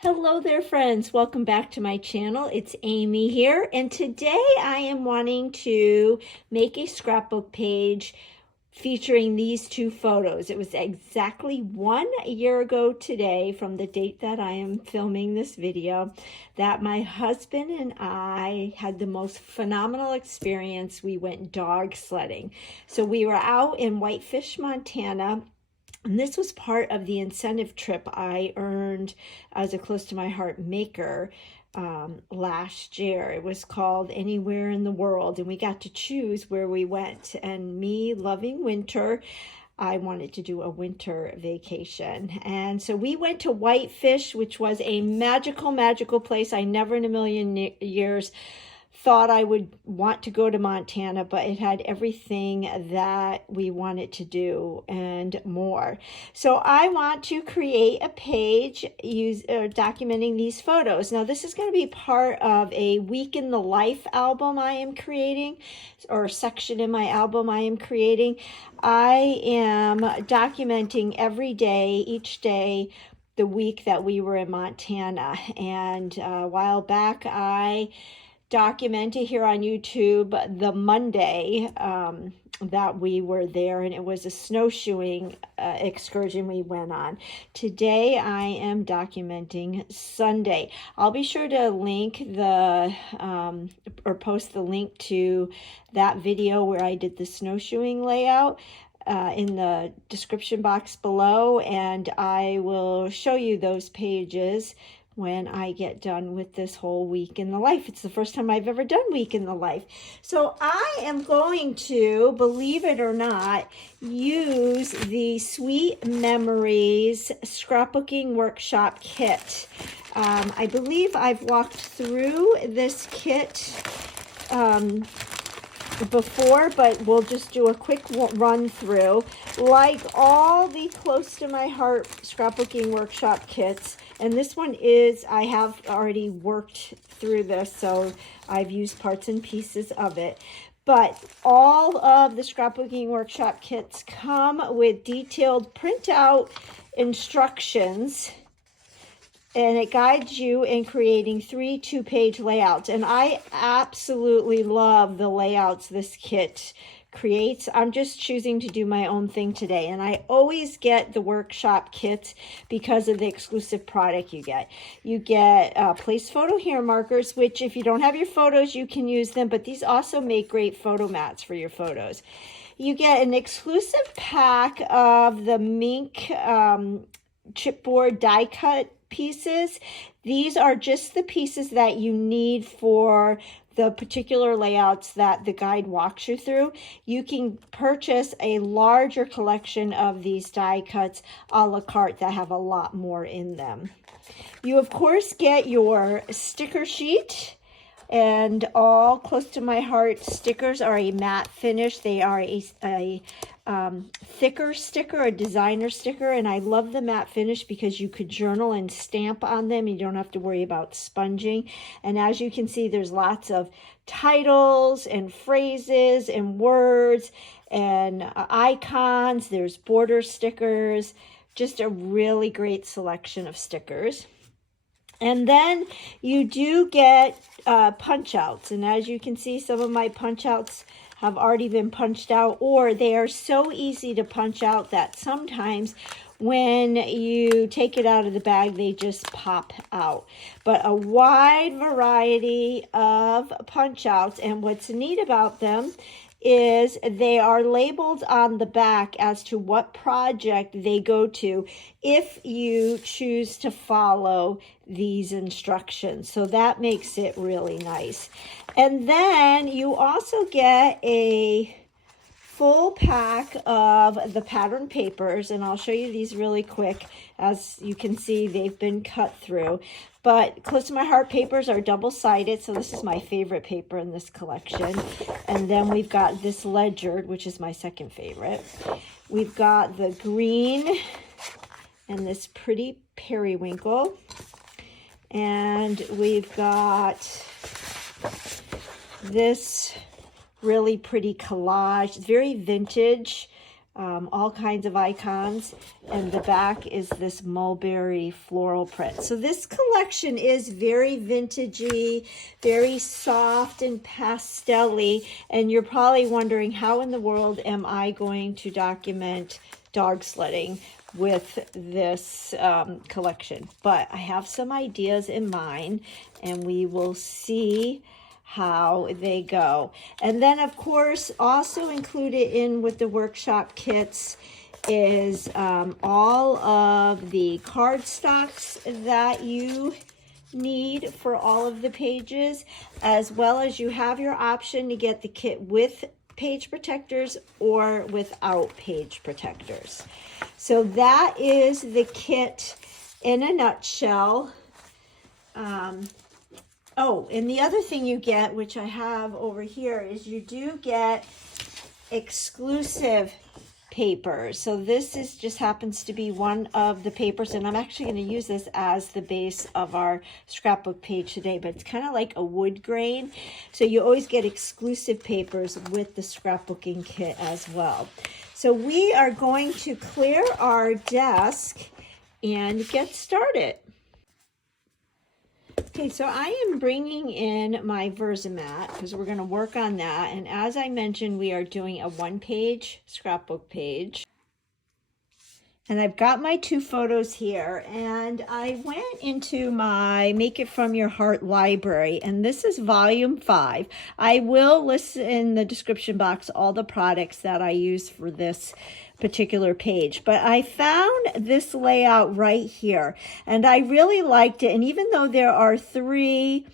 Hello there, friends. Welcome back to my channel. It's Amy here, and today I am wanting to make a scrapbook page featuring these two photos. It was exactly 1 year ago today, from the date that I am filming this video, that my husband and I had the most phenomenal experience. We went dog sledding. So we were out in Whitefish, Montana. And this was part of the incentive trip I earned as a close to my heart maker last year. It was called Anywhere in the World, and we got to choose where we went. And me loving winter, I wanted to do a winter vacation. And so we went to Whitefish, which was a magical, magical place. I never in a million years thought I would want to go to Montana, but it had everything that we wanted to do and more. So I want to create a page documenting these photos. Now this is going to be part of a week in the life album I am creating, or section in my album I am creating. I am documenting every day, each day, the week that we were in Montana. And a while back I documented here on YouTube the Monday that we were there, and it was a snowshoeing excursion we went on. Today I am documenting Sunday. I'll be sure to link the or post the link to that video where I did the snowshoeing layout in the description box below, and I will show you those pages when I get done with this whole week in the life. It's the first time I've ever done week in the life. So I am going to, believe it or not, use the Sweet Memories Scrapbooking Workshop Kit. I believe I've walked through this kit before, but we'll just do a quick run through. Like all the close to my heart scrapbooking workshop kits, and this one is, I have already worked through this, so I've used parts and pieces of it. But all of the scrapbooking workshop kits come with detailed printout instructions, and it guides you in creating 3 2-page layouts. And I absolutely love the layouts this kit creates. I'm just choosing to do my own thing today, and I always get the workshop kits because of the exclusive product you get. You get place photo hair markers, which if you don't have your photos, you can use them, but these also make great photo mats for your photos. You get an exclusive pack of the Mink chipboard die cut pieces. These are just the pieces that you need for the particular layouts that the guide walks you through. You can purchase a larger collection of these die cuts a la carte that have a lot more in them. You of course get your sticker sheet, and all close to my heart stickers are a matte finish. They are a thicker sticker, a designer sticker, and I love the matte finish because you could journal and stamp on them. You don't have to worry about sponging. And as you can see, there's lots of titles and phrases and words and icons. There's border stickers, just a really great selection of stickers. And then you do get punch outs, and as you can see, some of my punch outs have already been punched out, or they are so easy to punch out that sometimes when you take it out of the bag, they just pop out. But a wide variety of punch outs, and what's neat about them is they are labeled on the back as to what project they go to if you choose to follow these instructions. So that makes it really nice. And then you also get a full pack of the pattern papers, and I'll show you these really quick. As you can see, they've been cut through, but close to my heart papers are double-sided, so this is my favorite paper in this collection. And then we've got this ledgered, which is my second favorite. We've got the green and this pretty periwinkle, and we've got this really pretty collage. It's very vintage. all kinds of icons, and the back is this mulberry floral print. So this collection is very vintagey, very soft and pastel-y, and you're probably wondering, how in the world am I going to document dog sledding with this collection? But I have some ideas in mind, and we will see how they go. And then, of course, also included in with the workshop kits is all of the cardstocks that you need for all of the pages, as well as you have your option to get the kit with page protectors or without page protectors. So that is the kit in a nutshell. Oh, and the other thing you get, which I have over here, is you do get exclusive papers. So this is just happens to be one of the papers, and I'm actually going to use this as the base of our scrapbook page today, but it's kind of like a wood grain. So you always get exclusive papers with the scrapbooking kit as well. So we are going to clear our desk and get started. Okay, so I am bringing in my VersaMat because we're going to work on that. And as I mentioned, we are doing a one-page scrapbook page. And I've got my 2 photos here, and I went into my Make It From Your Heart library, and this is volume 5. I will list in the description box all the products that I use for this particular page, but I found this layout right here, and I really liked it. And even though there are 3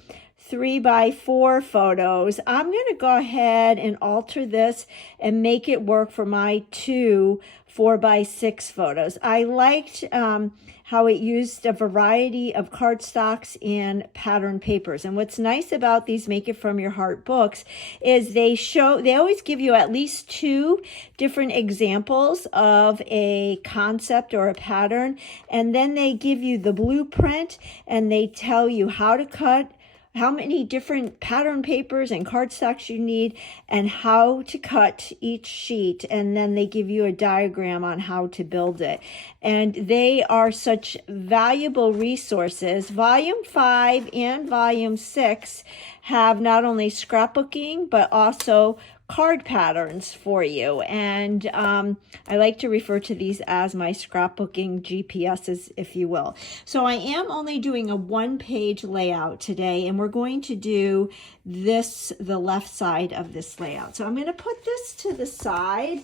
3x4 photos, I'm going to go ahead and alter this and make it work for my 2 4x6 photos. I liked how it used a variety of cardstocks and pattern papers. And what's nice about these Make It From Your Heart books is they always give you at least 2 different examples of a concept or a pattern, and then they give you the blueprint, and they tell you how to cut, how many different pattern papers and cardstocks you need, and how to cut each sheet, and then they give you a diagram on how to build it. And they are such valuable resources. Volume 5 and Volume 6 have not only scrapbooking, but also card patterns for you. And I like to refer to these as my scrapbooking GPSs, if you will. So I am only doing a 1-page layout today, and we're going to do this, the left side of this layout. So I'm going to put this to the side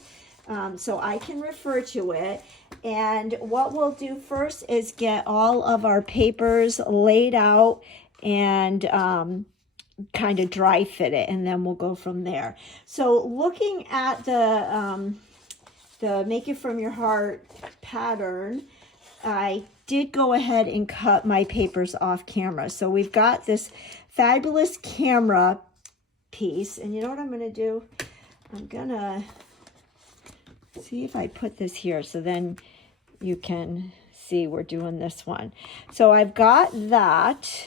so I can refer to it. And what we'll do first is get all of our papers laid out and kind of dry fit it, and then we'll go from there. So looking at the Make It From Your Heart pattern, I did go ahead and cut my papers off camera. So we've got this fabulous camera piece, and you know what I'm going to do? I'm going to see if I put this here so then you can see we're doing this one. So I've got that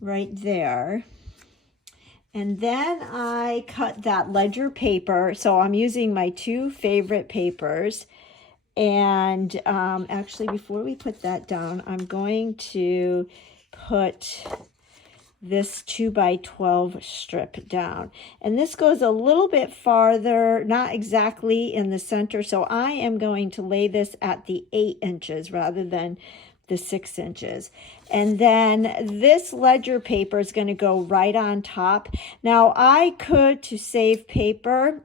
right there, and then I cut that ledger paper. So I'm using my 2 favorite papers, and actually before we put that down, I'm going to put this 2x12 strip down, and this goes a little bit farther, not exactly in the center, so I am going to lay this at the 8 inches rather than the 6 inches. And then this ledger paper is going to go right on top. Now I could, to save paper,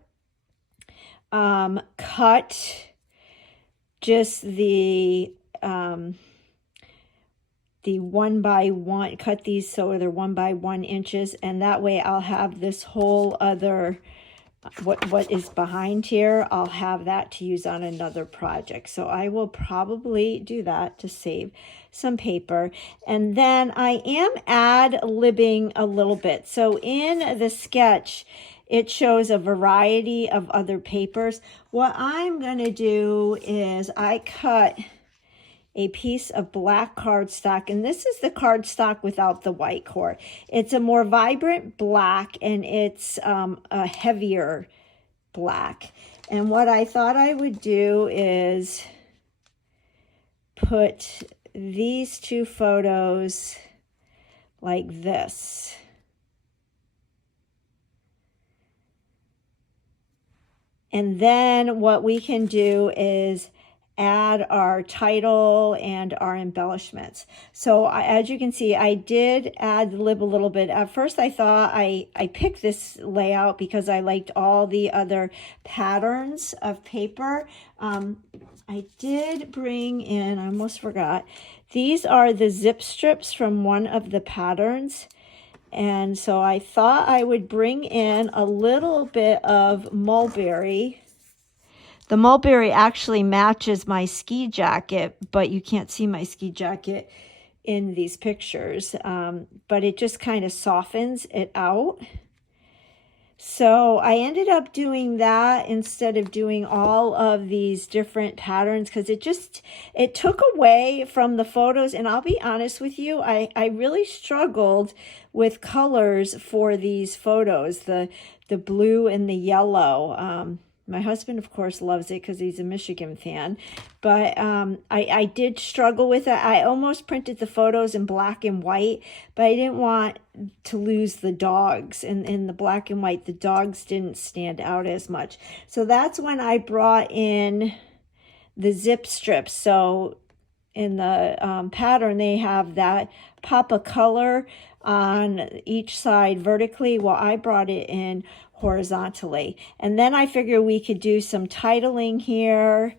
cut just the 1x1, cut these so they're 1x1 inches, and that way I'll have this whole other what is behind here, I'll have that to use on another project. So I will probably do that to save some paper. And then I am ad-libbing a little bit. So in the sketch, it shows a variety of other papers. What I'm going to do is I cut a piece of black cardstock, and this is the cardstock without the white core. It's a more vibrant black, and it's a heavier black. And what I thought I would do is put these two photos like this. And then what we can do is add our title and our embellishments. So as you can see, I did add the lib a little bit. At first I thought I picked this layout because I liked all the other patterns of paper. I did bring in, I almost forgot, these are the zip strips from one of the patterns. And so I thought I would bring in a little bit of mulberry. The mulberry actually matches my ski jacket, but you can't see my ski jacket in these pictures. But it just kind of softens it out. So I ended up doing that instead of doing all of these different patterns because it took away from the photos. And I'll be honest with you, I really struggled with colors for these photos, the blue and the yellow. My husband, of course, loves it because he's a Michigan fan. But I did struggle with it. I almost printed the photos in black and white, but I didn't want to lose the dogs. And in the black and white, the dogs didn't stand out as much. So that's when I brought in the zip strips. So in the pattern, they have that pop of color on each side vertically. Well, I brought it in horizontally. And then I figured we could do some titling here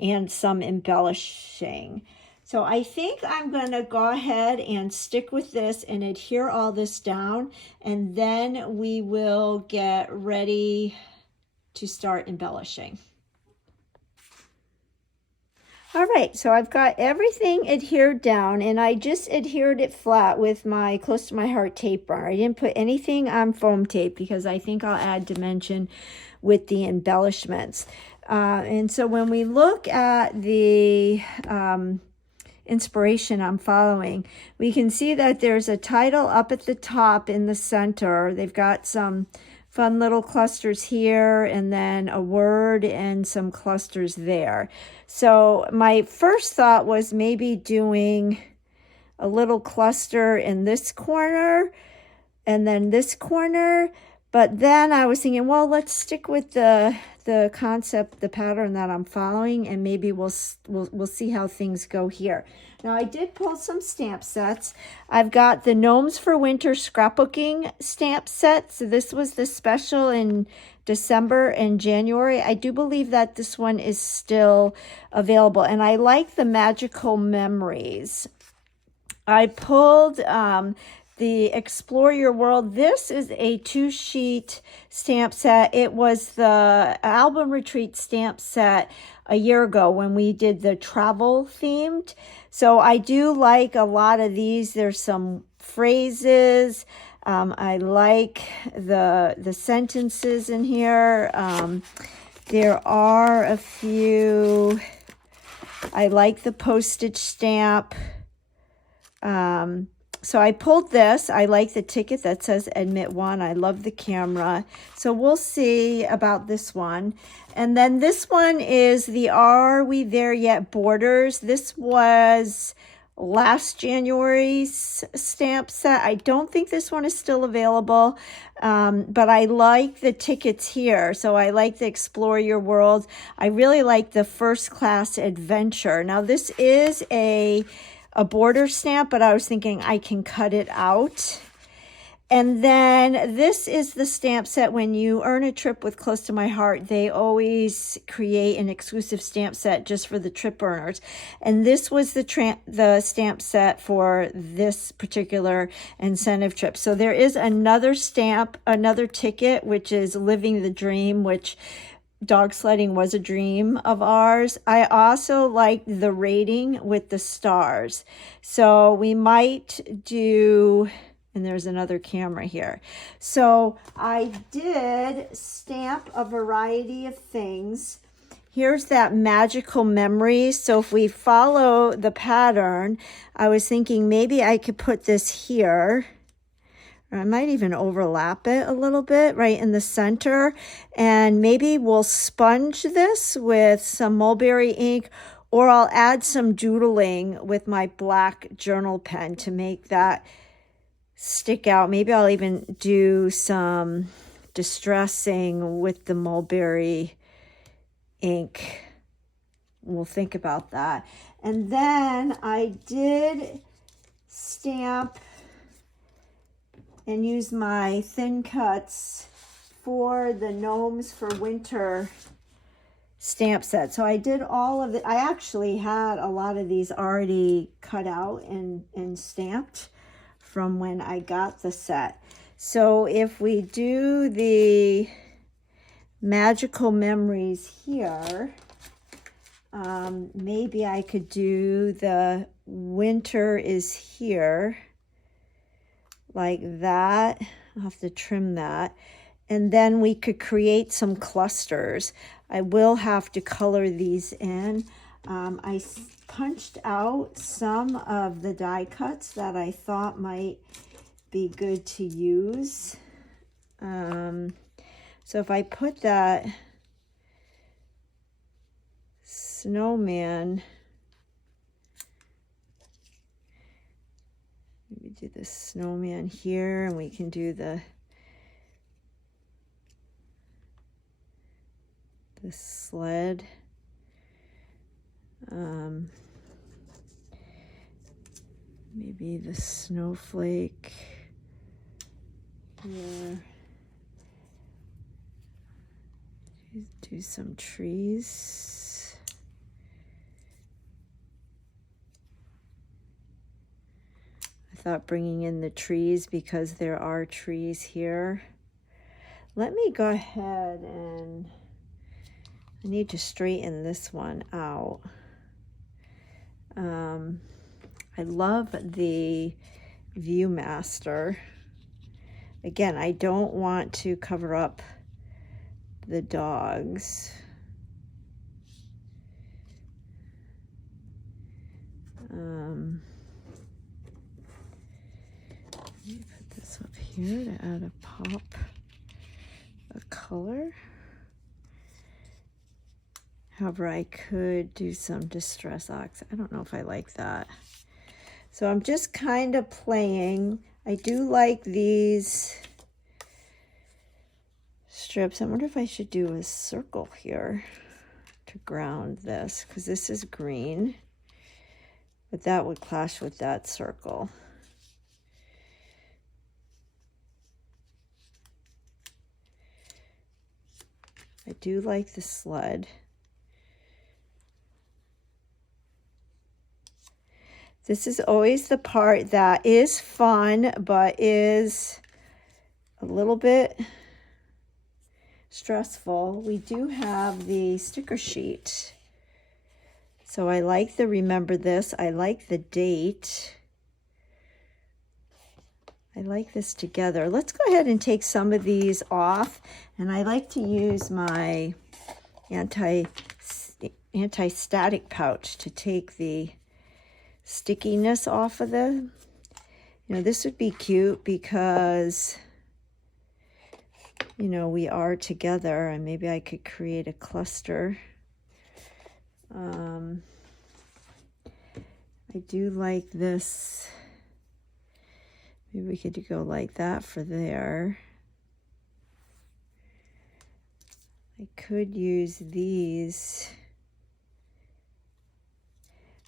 and some embellishing. So I think I'm going to go ahead and stick with this and adhere all this down, and then we will get ready to start embellishing. All right, so I've got everything adhered down, and I just adhered it flat with my close to my heart tape runner. I didn't put anything on foam tape because I think I'll add dimension with the embellishments. And so when we look at the inspiration I'm following, we can see that there's a title up at the top in the center. They've got some fun little clusters here, and then a word and some clusters there. So my first thought was maybe doing a little cluster in this corner and then this corner, but then I was thinking, well, let's stick with the concept, the pattern that I'm following, and maybe we'll see how things go here. Now I did pull some stamp sets. I've got the Gnomes for Winter Scrapbooking stamp set. So this was the special in December and January. I do believe that this one is still available, and I like the Magical Memories. I pulled the Explore Your World. This is a 2-sheet stamp set. It was the Album Retreat stamp set a year ago when we did the travel themed. So I do like a lot of these. There's some phrases. I like the sentences in here. There are a few. I like the postage stamp. So I pulled this. I like the ticket that says admit one. I love the camera. So we'll see about this one. And then this one is the Are We There Yet borders. This was last January's stamp set. I don't think this one is still available, but I like the tickets here. So I like the Explore Your World. I really like the First Class Adventure. Now this is a border stamp, but I was thinking I can cut it out. And then this is the stamp set. When you earn a trip with Close to My Heart, they always create an exclusive stamp set just for the trip earners. And this was the stamp set for this particular incentive trip. So there is another stamp, another ticket, which is Living the Dream, which dog sledding was a dream of ours. I also like the rating with the stars. So we might do, and there's another camera here. So I did stamp a variety of things. Here's that Magical Memories. So if we follow the pattern, I was thinking maybe I could put this here Or I might even overlap it a little bit right in the center. And maybe we'll sponge this with some mulberry ink, or I'll add some doodling with my black journal pen to make that stick out. Maybe I'll even do some distressing with the mulberry ink. We'll think about that. And then I did stamp and use my thin cuts for the Gnomes for Winter stamp set. So I did all of it. I actually had a lot of these already cut out and stamped from when I got the set. So if we do the Magical Memories here, maybe I could do the Winter is Here like that. I'll have to trim that. And then we could create some clusters. I will have to color these in. I punched out some of the die cuts that I thought might be good to use. So if I put that snowman, maybe do the snowman here, and we can do the sled. Maybe the snowflake here. Do some trees. I thought bringing in the trees because there are trees here. Let me go ahead and I need to straighten this one out. I love the ViewMaster. Again, I don't want to cover up the dogs. Let me put this up here to add a pop of color. However, I could do some Distress Oxide. I don't know if I like that. So I'm just kind of playing. I do like these strips. I wonder if I should do a circle here to ground this, because this is green, but that would clash with that circle. I do like the sled. This is always the part that is fun, but is a little bit stressful. We do have the sticker sheet. So I like the remember this. I like the date. I like this together. Let's go ahead and take some of these off. And I like to use my anti-static pouch to take the stickiness off of the, this would be cute because, we are together, and maybe I could create a cluster. I do like this. Maybe we could go like that for there. I could use these.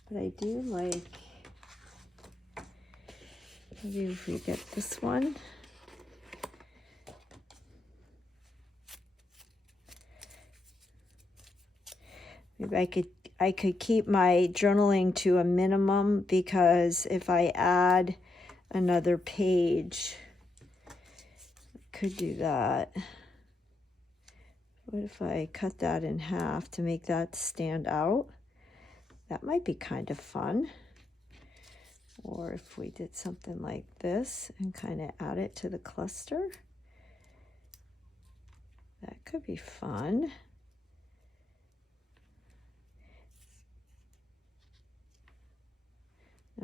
But I do like, maybe if we get this one. Maybe I could keep my journaling to a minimum, because if I add another page, I could do that. What if I cut that in half to make that stand out? That might be kind of fun. Or if we did something like this and kind of add it to the cluster, that could be fun.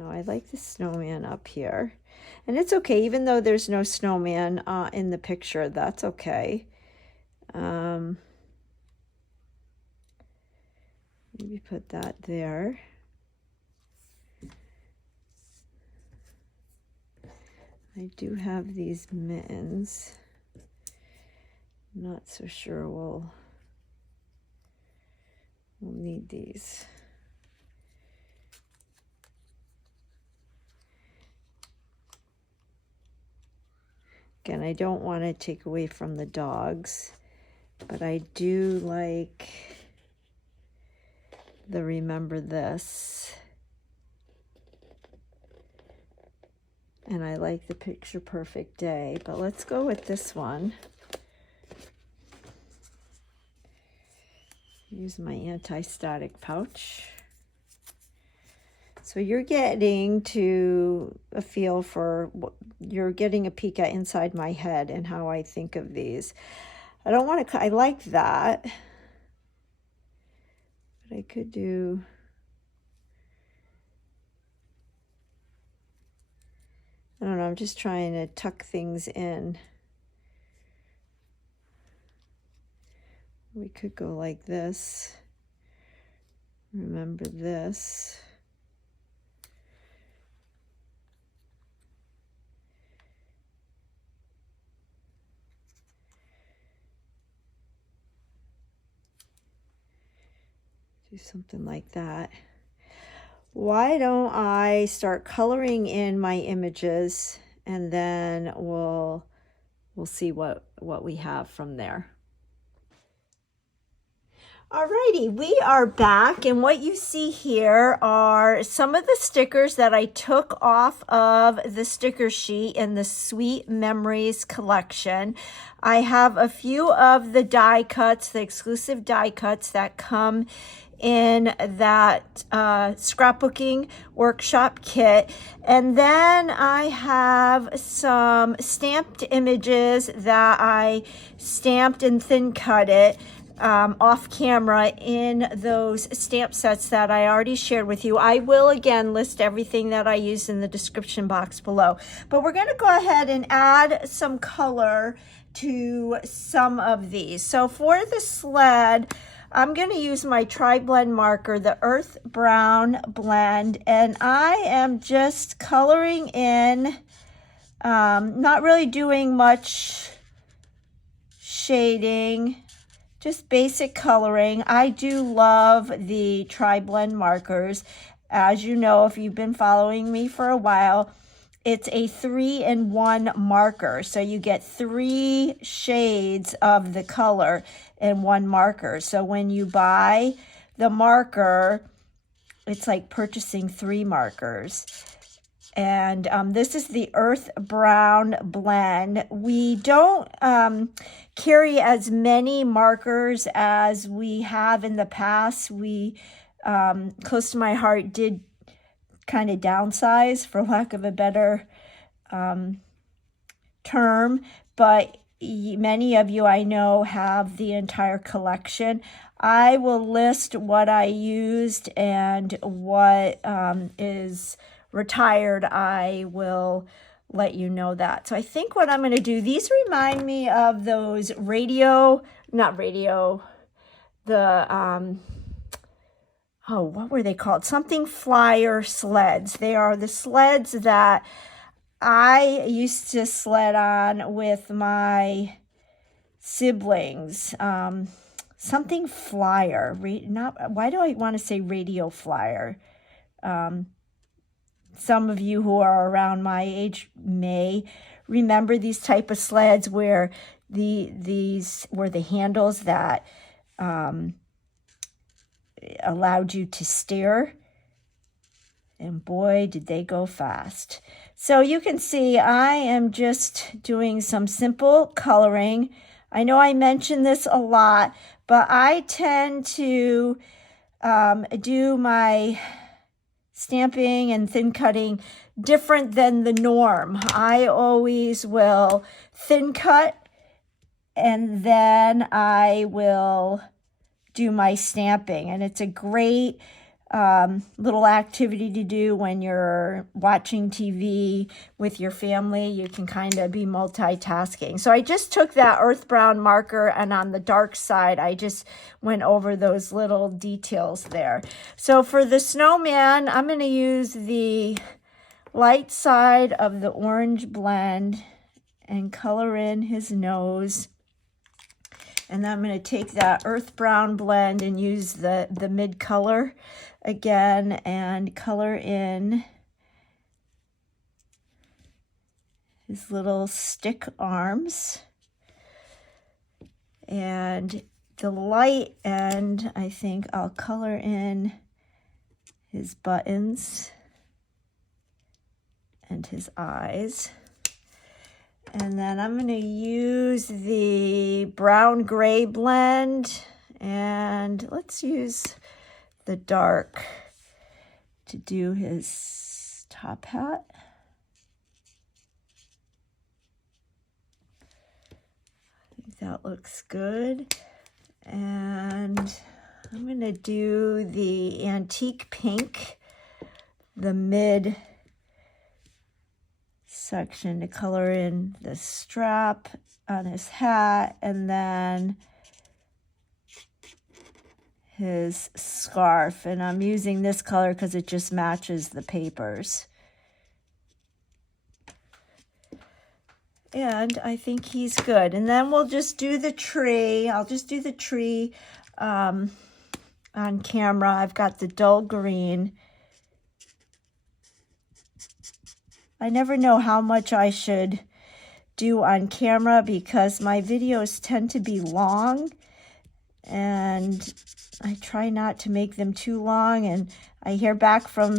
Now I like the snowman up here. And it's okay, even though there's no snowman in the picture, that's okay. Maybe put that there. I do have these mittens. I'm not so sure we'll need these. Again, I don't want to take away from the dogs, but I do like the Remember This. And I like the Picture Perfect Day, but let's go with this one. Use my anti-static pouch. So you're getting to a feel for, you're getting a peek at inside my head and how I think of these. I don't want to, I like that. But I could do, I don't know, I'm just trying to tuck things in. We could go like this. Remember This. Do something like that. Why don't I start coloring in my images, and then we'll see what we have from there. Alrighty, we are back, and what you see here are some of the stickers that I took off of the sticker sheet in the Sweet Memories collection. I have a few of the die cuts, the exclusive die cuts that come in that scrapbooking workshop kit. And then I have some stamped images that I stamped and thin cut it off camera in those stamp sets that I already shared with you. I will again list everything that I used in the description box below. But we're going to go ahead and add some color to some of these. So for the sled, I'm going to use my TriBlend marker, the Earth Brown blend, and I am just coloring in, not really doing much shading, just basic coloring. I do love the TriBlend markers. As you know, if you've been following me for a while, it's a 3-in-1 marker. So you get 3 shades of the color in one marker. So when you buy the marker, it's like purchasing 3 markers. And this is the Earth Brown blend. We don't carry as many markers as we have in the past. We, close to my heart, did kind of downsize, for lack of a better term, but many of you I know have the entire collection. I will list what I used, and what is retired, I will let you know that. So I think what I'm going to do, these remind me of those what were they called? Something flyer sleds. They are the sleds that I used to sled on with my siblings. Something flyer. Why do I want to say radio flyer? Some of you who are around my age may remember these type of sleds where these were the handles that allowed you to steer. And boy, did they go fast. So you can see I am just doing some simple coloring. I know I mention this a lot, but I tend to do my stamping and thin cutting different than the norm. I always will thin cut, and then I will do my stamping. And it's a great little activity to do when you're watching TV with your family. You can kind of be multitasking. So I just took that earth brown marker, and on the dark side, I just went over those little details there. So for the snowman, I'm going to use the light side of the orange blend and color in his nose. And then I'm going to take that earth brown blend and use the mid color again and color in his little stick arms. And the light end, I think I'll color in his buttons and his eyes. And then I'm going to use the brown gray blend, and let's use the dark to do his top hat. I think that looks good. And I'm going to do the antique pink, the mid section, to color in the strap on his hat, and then his scarf. And I'm using this color because it just matches the papers. And I think he's good. And then we'll just do the tree. I'll just do the tree on camera. I've got the dull green. I never know how much I should do on camera because my videos tend to be long, and I try not to make them too long. And I hear back from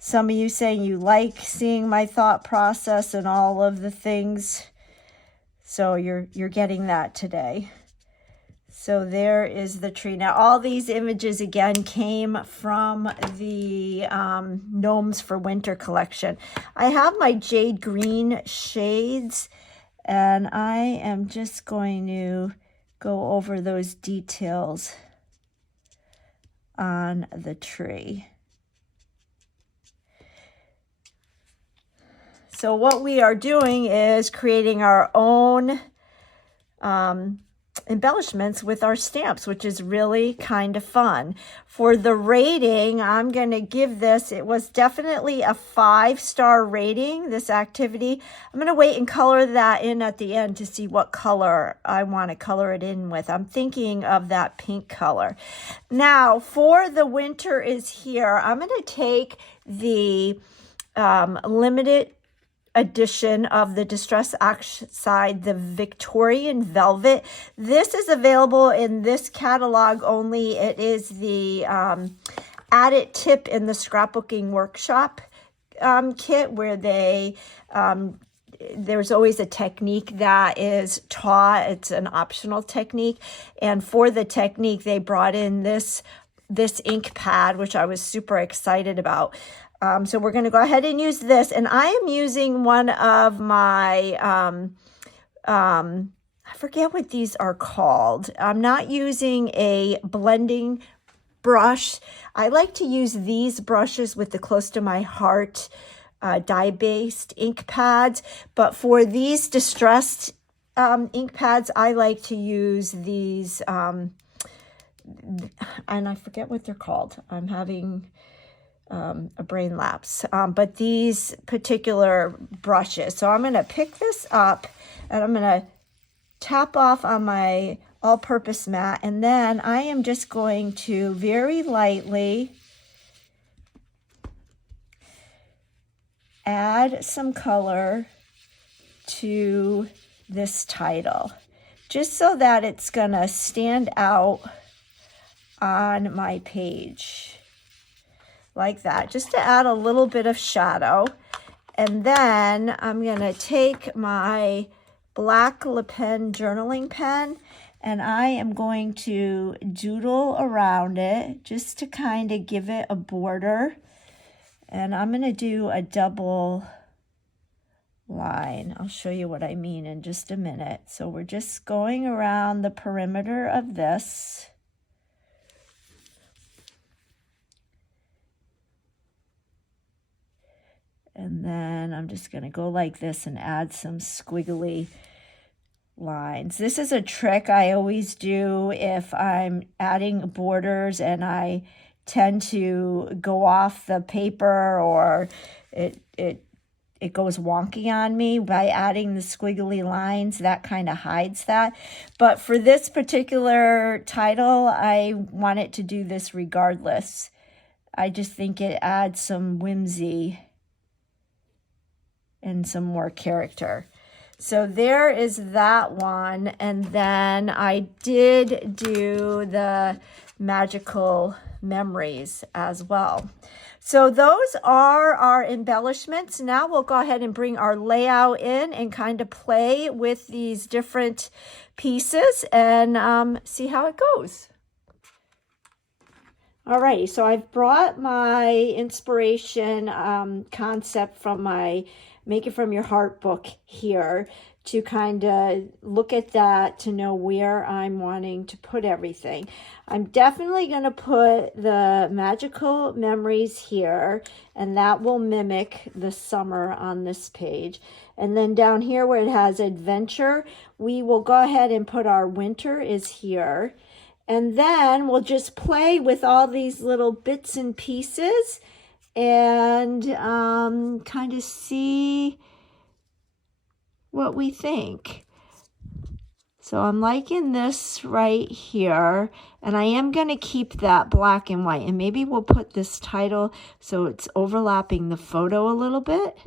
some of you saying you like seeing my thought process and all of the things. So you're getting that today. So there is the tree. Now, all these images, again, came from the Gnomes for Winter collection. I have my Jade green shades, and I am just going to go over those details on the tree. So what we are doing is creating our own embellishments with our stamps, which is really kind of fun. For the rating, I'm going to give this, it was definitely a 5-star rating, this activity. I'm going to wait and color that in at the end to see what color I want to color it in with. I'm thinking of that pink color. Now, for the winter is here, I'm going to take the limited edition of the Distress Oxide, the Victorian Velvet. This is available in this catalog only. It is the added tip in the Scrapbooking Workshop kit, where they there's always a technique that is taught. It's an optional technique, and for the technique they brought in this ink pad, which I was super excited about. So we're going to go ahead and use this. And I am using one of my, I forget what these are called. I'm not using a blending brush. I like to use these brushes with the Close to My Heart dye-based ink pads. But for these distressed ink pads, I like to use these, and I forget what they're called. I'm having a brain lapse, but these particular brushes. So I'm going to pick this up and I'm going to tap off on my all-purpose mat, and then I am just going to very lightly add some color to this title, just so that it's going to stand out on my page. Like that, just to add a little bit of shadow. And then I'm going to take my black LePen journaling pen, and I am going to doodle around it just to kind of give it a border. And I'm going to do a double line. I'll show you what I mean in just a minute. So we're just going around the perimeter of this. And then I'm just going to go like this and add some squiggly lines. This is a trick I always do if I'm adding borders and I tend to go off the paper, or it goes wonky on me. By adding the squiggly lines, that kind of hides that. But for this particular title, I want it to do this regardless. I just think it adds some whimsy and some more character. So there is that one. And then I did do the magical memories as well. So those are our embellishments. Now we'll go ahead and bring our layout in and kind of play with these different pieces and see how it goes. Alrighty, so I've brought my inspiration concept from my Make It From Your Heart book here to kind of look at that, to know where I'm wanting to put everything. I'm definitely going to put the magical memories here, and that will mimic the summer on this page. And then down here where it has adventure, we will go ahead and put our winter is here. And then we'll just play with all these little bits and pieces and kind of see what we think. So I'm liking this right here, and I am going to keep that black and white, and maybe we'll put this title so it's overlapping the photo a little bit.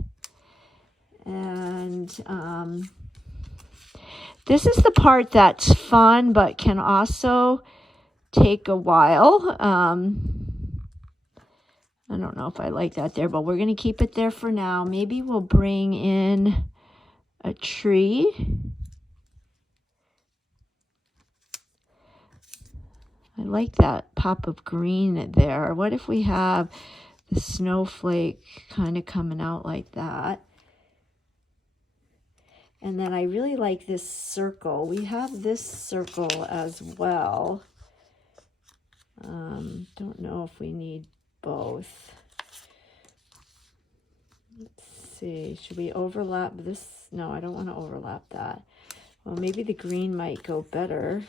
And this is the part that's fun but can also take a while. I don't know if I like that there, but we're going to keep it there for now. Maybe we'll bring in a tree. I like that pop of green there. What if we have the snowflake kind of coming out like that? And then I really like this circle. We have this circle as well. Don't know if we need both. Let's see. Should we overlap this? No, I don't want to overlap that. Well, maybe the green might go better.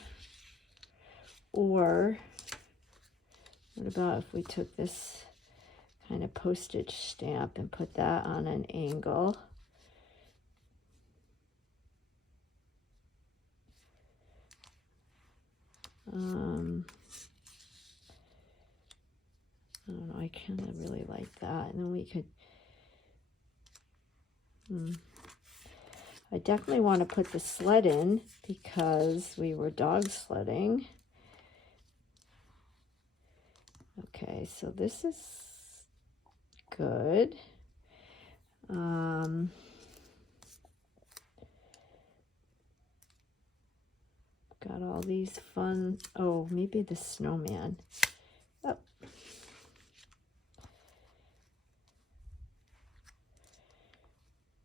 Or what about if we took this kind of postage stamp and put that on an angle? I don't know, I kind of really like that. And then we could, I definitely want to put the sled in because we were dog sledding. Okay, so this is good. Got all these fun, oh, maybe the snowman. Oh.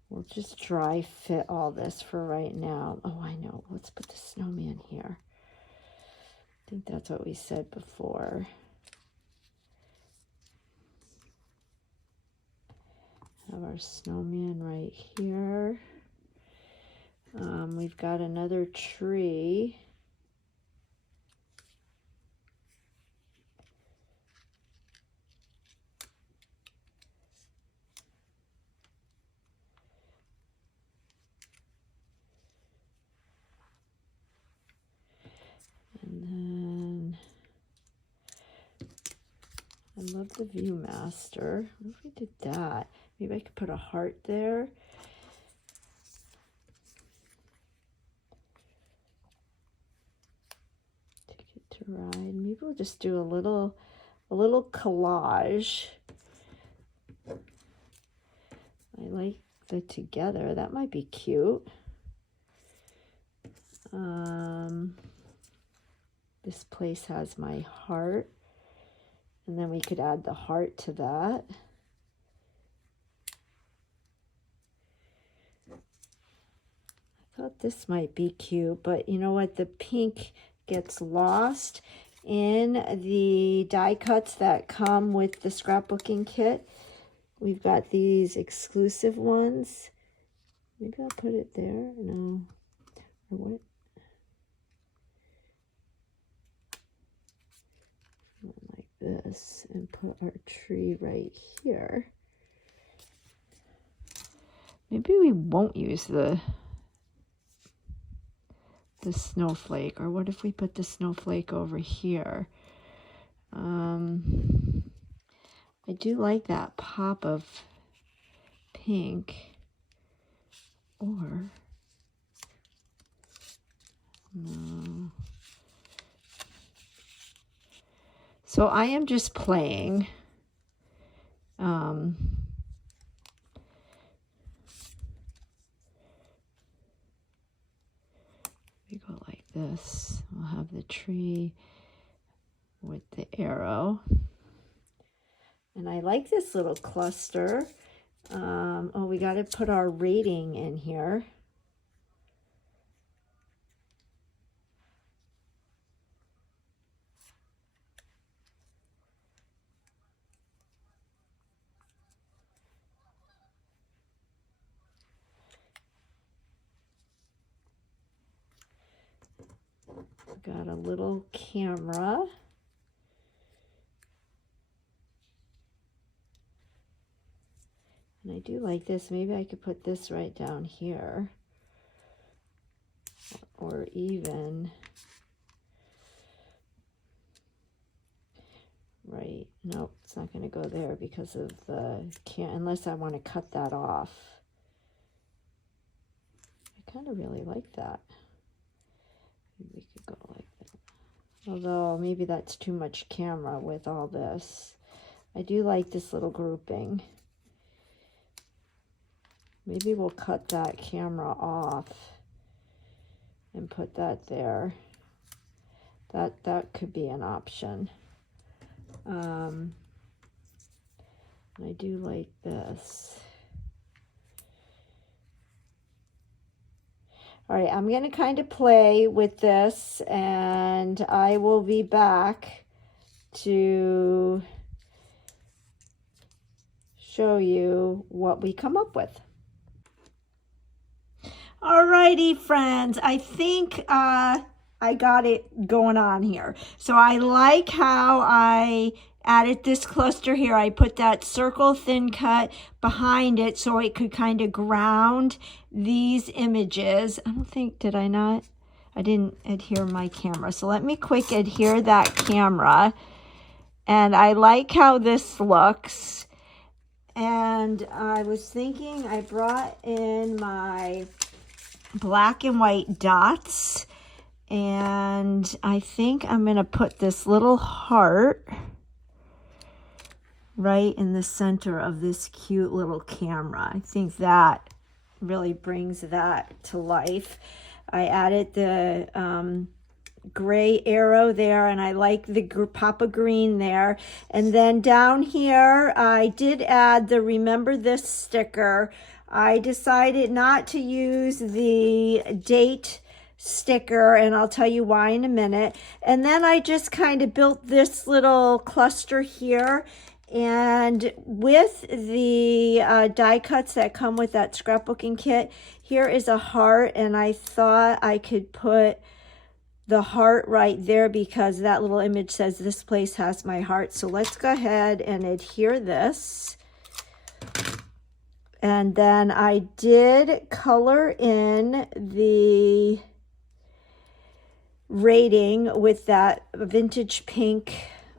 We'll just dry fit all this for right now. Oh, I know. Let's put the snowman here. I think that's what we said before. Have our snowman right here. We've got another tree. And then I love the Viewmaster. What if we did that? Maybe I could put a heart there. Ticket to Ride. Maybe we'll just do a little collage. I like the together. That might be cute. This place has my heart. And then we could add the heart to that. I thought this might be cute, but you know what? The pink gets lost in the die cuts that come with the scrapbooking kit. we've got these exclusive ones. Maybe I'll put it there. No. Or what? Like this, and put our tree right here. Maybe we won't use the snowflake, or what if we put the snowflake over here? I do like that pop of pink, or no. So I am just playing. We go like this. We'll have the tree with the arrow. And I like this little cluster. Oh, we got to put our rating in here. Got a little camera. And I do like this. Maybe I could put this right down here. Or even right. Nope, it's not going to go there because of the unless I want to cut that off. I kind of really like that. Maybe we could go like that. Although maybe that's too much camera with all this. I do like this little grouping. Maybe we'll cut that camera off and put that there. That could be an option. I do like this. All right, I'm going to kind of play with this, and I will be back to show you what we come up with. Alrighty, friends, I think I got it going on here. So I like how I added this cluster here. I put that circle thin cut behind it so it could kind of ground these images. I don't think, did I not? I didn't adhere my camera. So let me quick adhere that camera. And I like how this looks. And I was thinking I brought in my black and white dots, and I think I'm going to put this little heart right in the center of this cute little camera. I think that really brings that to life. I added the gray arrow there, and I like the pop of green there. And then down here I did add the Remember This sticker. I decided not to use the date sticker, and I'll tell you why in a minute. And then I just kind of built this little cluster here, and with the die cuts that come with that scrapbooking kit, here is a heart, and I thought I could put the heart right there because that little image says this place has my heart. So let's go ahead and adhere this. And then I did color in the rating with that vintage pink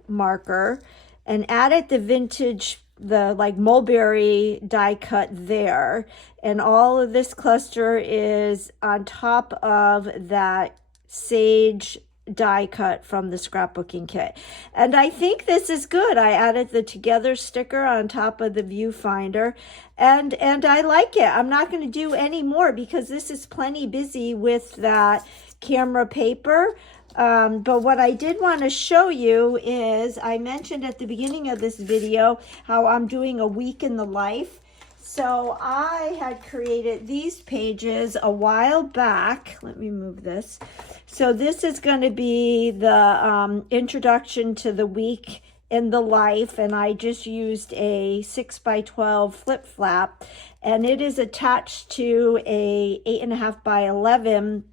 marker and added the vintage, the like mulberry die cut there. And all of this cluster is on top of that sage die cut from the scrapbooking kit. And I think this is good. I added the together sticker on top of the viewfinder, and I like it. I'm not going to do any more because this is plenty busy with that camera paper. But what I did want to show you is I mentioned at the beginning of this video how I'm doing a week in the life. So I had created these pages a while back. Let me move this. So this is going to be the introduction to the week in the life, and I just used a 6x12 flip flap, and it is attached to a 8.5 by 11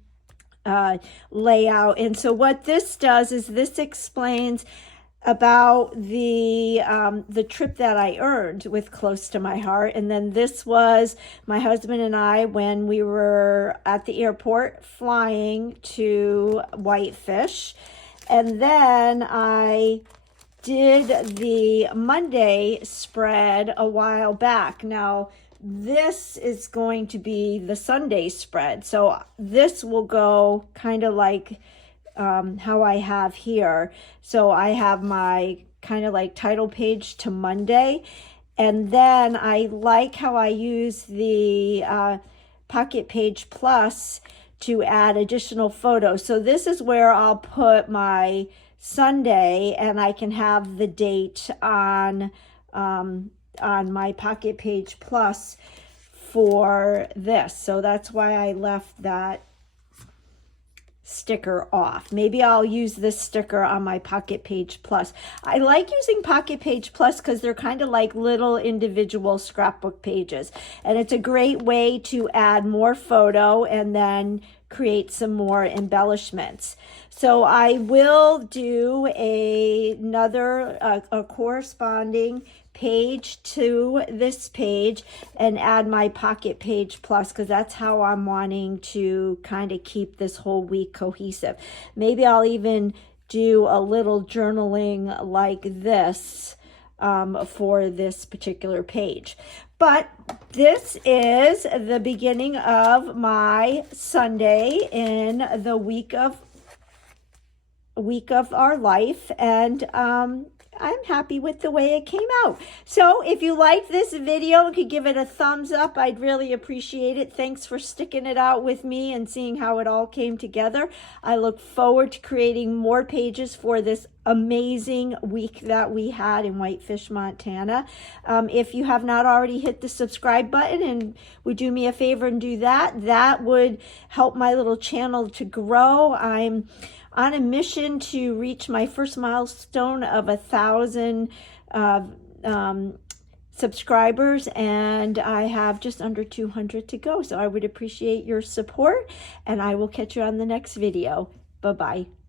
layout. And so what this does is this explains about the trip that I earned with Close to My Heart. And then this was my husband and I when we were at the airport flying to Whitefish. And then I did the Monday spread a while back. Now this is going to be the Sunday spread, so this will go kind of like how I have here. So I have my kind of like title page to Monday, and then I like how I use the Pocket Page Plus to add additional photos. So this is where I'll put my Sunday, and I can have the date on my Pocket Page Plus for this. So that's why I left that sticker off. Maybe I'll use this sticker on my Pocket Page Plus. I like using Pocket Page Plus because they're kind of like little individual scrapbook pages, and it's a great way to add more photo and then create some more embellishments. So I will do another a corresponding page to this page and add my Pocket Page Plus, because that's how I'm wanting to kind of keep this whole week cohesive. Maybe I'll even do a little journaling like this for this particular page. But this is the beginning of my Sunday in the week of our life, and I'm happy with the way it came out. So if you liked this video and could give it a thumbs up, I'd really appreciate it. Thanks for sticking it out with me and seeing how it all came together. I look forward to creating more pages for this amazing week that we had in Whitefish, Montana. If you have not already hit the subscribe button and would do me a favor and do that, that would help my little channel to grow. I'm on a mission to reach my first milestone of 1,000 subscribers, and I have just under 200 to go. So I would appreciate your support, and I will catch you on the next video. Bye-bye.